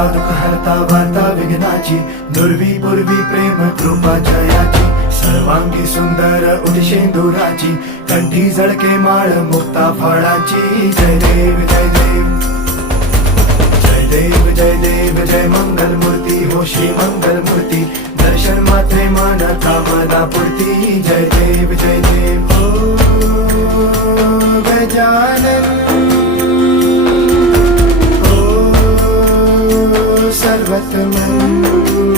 हरता दुःख हरता वार्ता विघ्नाची, दुर्वी पूर्वी प्रेम कृपा जयाची, सर्वांगी सुंदर उदिशेंदुराची, कंठी झळके माळ मुक्ता फळाची. जय देव जय देव जय देव जय देव जय मंगल मूर्ती हो श्री मंगल मूर्ती, दर्शन मात्रे मन कामना पूर्ती. जय देव जय देव हो गजानन हो सर्वतमन